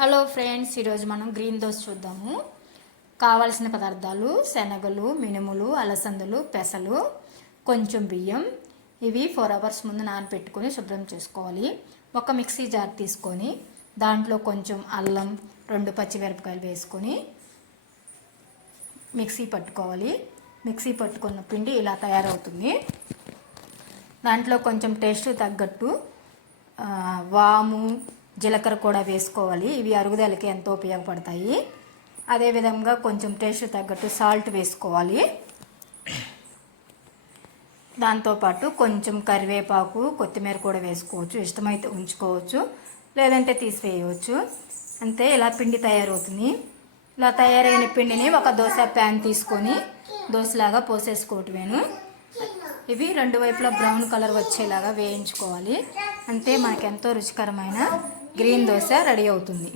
Hello friends, ఈరోజు మనం green dosa చూద్దాము. కావాల్సిన పదార్థాలు: శనగలు, మినుములు, అలసందలు, పెసలు, కొంచెం బియ్యం. ఇవి 4 అవర్స్ ముందు నానబెట్టుకొని శుభ్రం చేసుకోవాలి. ఒక మిక్సీ జార్ తీసుకొని దాంట్లో కొంచెం అల్లం, 2 పచ్చిమిరపకాయలు వేసుకొని మిక్సీ పట్టుకోవాలి. మిక్సీ పట్టుకున్న పిండి ఇలా తయారవుతుంది. దాంట్లో కొంచెం టేస్ట్ తగ్గట్టు వాము, జీలకర్ర కూడా వేసుకోవాలి. ఇవి అరుగుదలకి ఎంతో ఉపయోగపడతాయి. అదేవిధంగా కొంచెం టేస్ట్ తగ్గట్టు సాల్ట్ వేసుకోవాలి. దాంతోపాటు కొంచెం కరివేపాకు, కొత్తిమీర కూడా వేసుకోవచ్చు. ఇష్టమైతే ఉంచుకోవచ్చు, లేదంటే తీసివేయవచ్చు. అంతే, ఇలా పిండి తయారవుతుంది. ఇలా తయారైన పిండిని ఒక దోశ ప్యాన్ తీసుకొని దోశలాగా పోసేసుకోవటమేను. ఇవి 2 వైపులా బ్రౌన్ కలర్ వచ్చేలాగా వేయించుకోవాలి. అంతే, మనకెంతో రుచికరమైన గ్రీన్ దోశ రెడీ అవుతుంది.